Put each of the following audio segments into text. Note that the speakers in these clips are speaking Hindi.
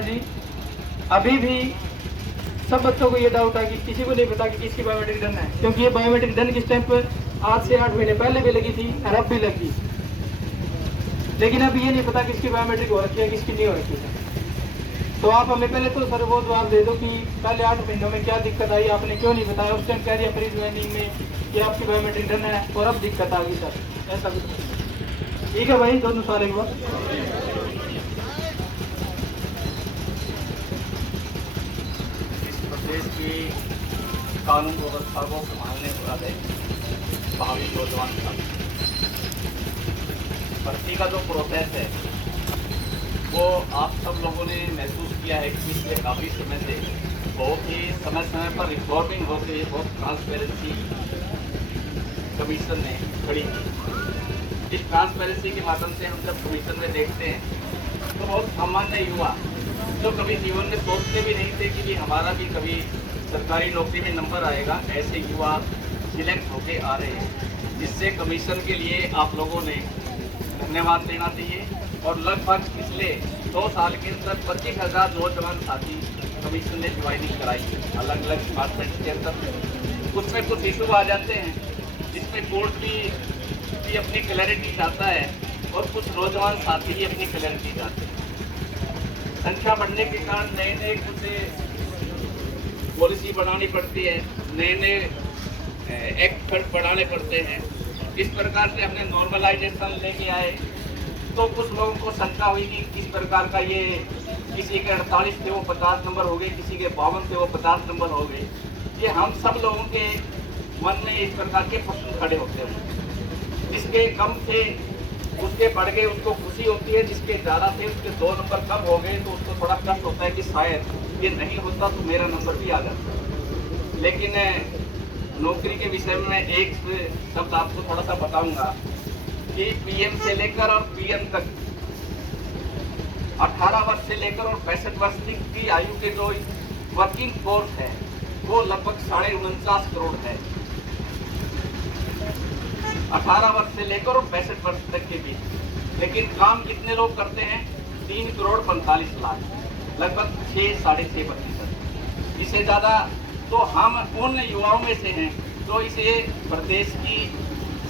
है जी, अभी भी सब बच्चों को ये डाउट है कि किसी को नहीं पता कि किसकी बायोमेट्रिक डन है, क्योंकि ये बायोमेट्रिक डन की स्टैंप आज से 8 महीने पहले भी लगी थी और अब भी लगी, लेकिन अब ये नहीं पता किसकी बायोमेट्रिक हो रखी है किसकी नहीं हो रखी है। तो आप हमें पहले तो सर वो जवाब दे दो कि पहले 8 महीनों में क्या दिक्कत आई, आपने क्यों नहीं बताया, उस टाइम कह दिया फ्रीज वेंडिंग में कि आपकी बायोमेट्रिक डन है और अब दिक्कत आ गई सर, ऐसा कुछ। ठीक है भाई, दोनों साल एक बार। प्रदेश की कानून व्यवस्था को संभालने वाले भावी नौजवान भर्ती का जो प्रोसेस है वो आप सब लोगों ने महसूस किया है कि पिछले काफ़ी समय से बहुत ही समय पर रिफॉर्मिंग होते हुए बहुत ट्रांसपेरेंसी कमीशन ने खड़ी की। इस ट्रांसपेरेंसी के माध्यम से हम जब कमीशन में देखते हैं तो बहुत सामान्य युवा जो कभी जीवन में सोचते भी नहीं थे कि हमारा भी कभी सरकारी नौकरी में नंबर आएगा, ऐसे युवा सिलेक्ट होके आ रहे हैं, जिससे कमीशन के लिए आप लोगों ने धन्यवाद देना चाहिए। और लगभग पिछले 2 साल के अंदर 25,000 नौजवान साथी कमीशन ने ज्वाइनिंग कराई है अलग अलग डिपार्टमेंट के अंदर। उसमें कुछ इशू आ जाते हैं जिसमें कोर्ट भी अपनी क्लैरिटी चाहता है और कुछ नौजवान साथी भी अपनी क्लैरिटी चाहते हैं। संख्या बढ़ने के कारण नए नए कुछ पॉलिसी बनानी पड़ती है, नए नए एक्ट बनाने पड़ते हैं। इस प्रकार से हमने नॉर्मलाइजेशन लेके आए तो कुछ लोगों को शंका हुई कि किस प्रकार का ये, किसी के 48 थे वो 50 नंबर हो गए, किसी के 52 थे वो 50 नंबर हो गए। ये हम सब लोगों के मन में इस प्रकार के प्रश्न खड़े होते हैं। जिसके कम थे उसके बढ़ गए उसको खुशी होती है, जिसके ज़्यादा थे उसके 2 नंबर कम हो गए तो उसको थोड़ा कष्ट होता है कि शायद ये नहीं होता तो मेरा नंबर भी आ जाता। लेकिन नौकरी के विषय में मैं एक शब्द आपको थोड़ा सा बताऊंगा कि पीएम से लेकर और पीएम तक 18 वर्ष से लेकर और 65 वर्ष तक की आयु के जो वर्किंग फोर्स है वो लगभग 49.5 करोड़ है। 18 वर्ष से लेकर और 65 वर्ष तक के बीच। लेकिन काम कितने लोग करते हैं? 3 करोड़ 45 लाख, लगभग 6-6.5%। इससे ज़्यादा तो हम उन युवाओं में से हैं जो इसे प्रदेश की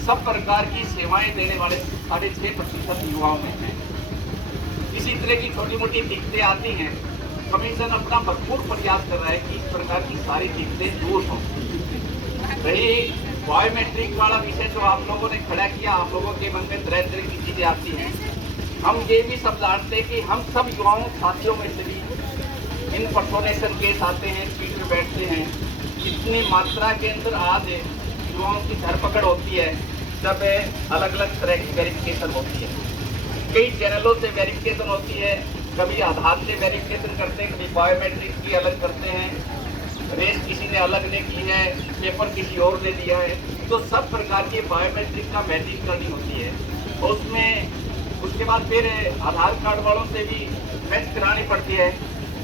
सब प्रकार की सेवाएं देने वाले 6.5% युवाओं में हैं। इसी तरह की छोटी मोटी दिक्कतें आती हैं, कमीशन अपना भरपूर प्रयास कर रहा है कि इस प्रकार की सारी दिक्कतें दूर हों। रही बायोमेट्रिक वाला विषय जो आप लोगों ने खड़ा किया, आप लोगों के मन में तरह तरह की चीज़ें आती हैं। हम ये भी सब जानते हैं कि हम सब युवाओं साथियों में से भी इनपर्सोनेशन केस आते हैं, सीट में बैठते हैं। इतनी मात्रा के अंदर आज युवाओं की धरपकड़ होती है जब अलग अलग तरह की वेरिफिकेशन होती है। कई चैनलों से वेरिफिकेशन होती है, कभी आधार से वेरिफिकेशन करते हैं, कभी बायोमेट्रिक की अलग करते हैं, रेस किसी ने अलग ने की है, पेपर किसी और ने दिया है। तो सब प्रकार की बायोमेट्रिक का मैचिंग करनी होती है। और उसमें उसके बाद फिर आधार कार्ड वालों से भी मैच करानी पड़ती है,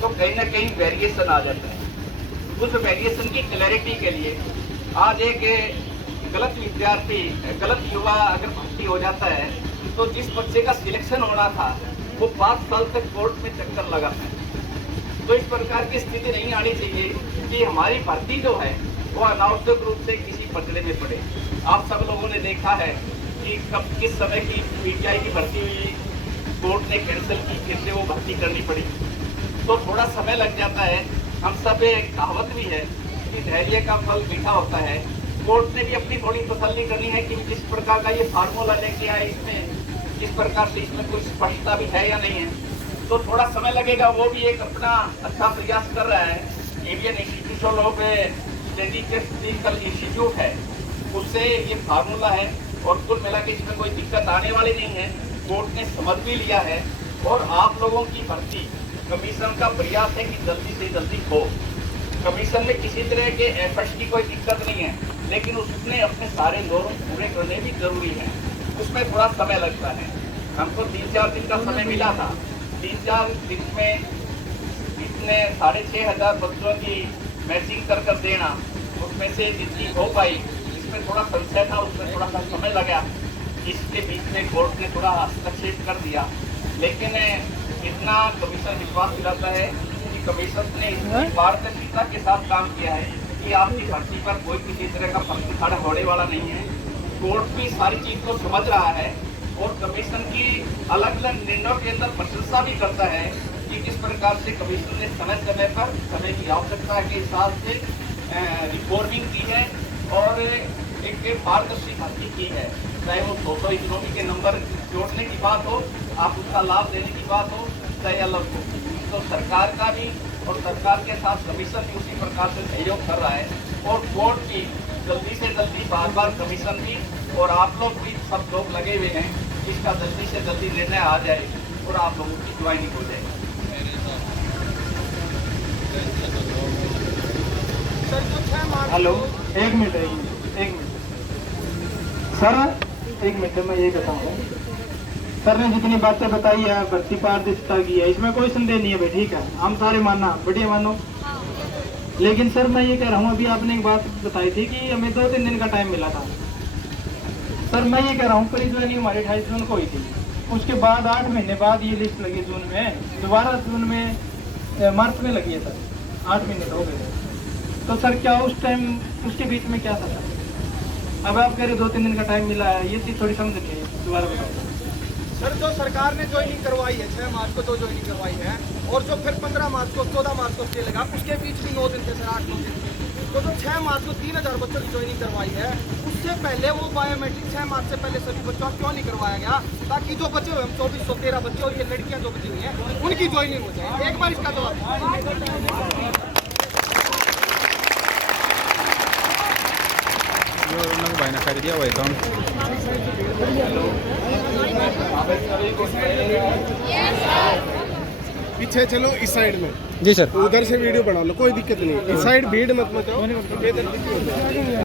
तो कहीं ना कहीं वेरिएशन आ जाता है। उस वेरिएशन की क्लैरिटी के लिए आज एक गलत विद्यार्थी, गलत युवा अगर भर्ती हो जाता है तो जिस बच्चे का सिलेक्शन होना था वो 5 साल तक कोर्ट में चक्कर लगाता है। तो इस प्रकार की स्थिति नहीं आनी चाहिए कि हमारी भर्ती जो है वो अनावश्यक रूप से किसी पचड़े में पड़े। आप सब लोगों ने देखा है कि कब किस समय की पीटीआई की भर्ती हुई, कोर्ट ने कैंसिल की, फिर से वो भर्ती करनी पड़ी, तो थोड़ा समय लग जाता है। हम सब एक कहावत भी है कि धैर्य का फल मीठा होता है। कोर्ट ने भी अपनी थोड़ी तसल्ली करनी है कि जिस प्रकार का ये फार्मूला लेके आए इसमें किस प्रकार से इसमें कुछ स्पष्टता भी है या नहीं है, तो थोड़ा समय लगेगा। वो भी एक अपना अच्छा प्रयास कर रहा है। Indian institution of statistical institute है, उससे ये फार्मूला है और कुल मिला के इसमें कोई दिक्कत आने वाली नहीं है। कोर्ट ने समझ भी लिया है और आप लोगों की भर्ती कमीशन का प्रयास है कि जल्दी से जल्दी हो। कमीशन में किसी तरह के एफर्ट्स की कोई दिक्कत नहीं है, लेकिन उसमें अपने सारे नॉर्म पूरे करने भी जरूरी है। उसमें थोड़ा समय लगता है। हमको 3-4 दिन का समय मिला था। 3-4 दिन में इतने 6,500 बच्चों की मैचिंग कर देना, उसमें से जितनी हो पाई, इसमें थोड़ा संशय था, उसमें थोड़ा सा समय लगा। इसके बीच में कोर्ट ने थोड़ा हस्तक्षेप कर दिया, लेकिन इतना कमीशन विश्वास दिलाता है कि कमीशन ने इतनी पारदर्शिता के साथ काम किया है कि आपकी भर्ती पर कोई किसी तरह का प्रश्न खड़ा होने वाला नहीं है। कोर्ट भी सारी चीज को समझ रहा है और कमीशन की अलग अलग निर्णयों के अंदर प्रशंसा भी करता है कि किस प्रकार से कमीशन ने समय समय पर समय की आवश्यकता के हिसाब से रिफॉर्मिंग की है और एक पारदर्शी भर्ती की है। चाहे वो 200 इकोनॉमी के नंबर जोड़ने की बात हो, आप उसका लाभ देने की बात हो, चाहे अलग हो, तो सरकार का भी और सरकार के साथ कमीशन भी उसी प्रकार से सहयोग कर रहा है और कोर्ट भी जल्दी से जल्दी बार बार कमीशन भी और आप लोग भी सब लोग लगे हुए हैं इसका जल्दी से जल्दी निर्णय आ जाए और आप लोगों की ज्वाइनिंग हो जाए। हेलो, एक मिनट सर, एक मिनट मैं यही बताऊंगा। सर ने जितनी बातें बताई है भर्ती पारदर्शिता की है, इसमें कोई संदेह नहीं है भाई, ठीक है, हम सारे मानना बढ़िया मानो। लेकिन सर मैं ये कह रहा हूँ, अभी आपने एक बात बताई थी कि हमें 2-3 दिन का टाइम मिला था। सर मैं ये कह रहा हूँ, प्री ज्वाइनिंग हमारी 28 जून को हुई थी, उसके बाद 8 महीने बाद ये लिस्ट लगी जून में, दोबारा जून में मार्च में लगी है सर, 8 महीने हो गए। तो सर क्या उस टाइम उसके बीच में क्या था सर? अब आप कह रहे 2-3 दिन का टाइम मिला है, ये चीज़ थोड़ी समझ नहीं है, दोबारा बताओ सर। जो सरकार ने ज्वाइनिंग करवाई है 6 मार्च को जो ज्वाइनिंग करवाई है और जो फिर 15 मार्च को 14 मार्च को स्टे लगा, उसके बीच भी 9 दिन थे सर, 8-9 दिन थे। तो जो 6 मार्च को 3000 बच्चों की ज्वाइनिंग करवाई है, उससे पहले वो बायोमेट्रिक 6 मार्च से पहले सभी बच्चों का क्यों नहीं करवाया गया, ताकि जो बच्चे हुए हम 2413 बच्चे और ये लड़कियां जो बची हुई हैं उनकी ज्वाइनिंग हो जाए। एक बार इसका जवाब भाई ने कर दिया हुआ काम। पीछे चलो, इस साइड में जी सर, उधर से वीडियो बना लो, कोई दिक्कत नहीं। इस साइड भीड़ मत मचाओ।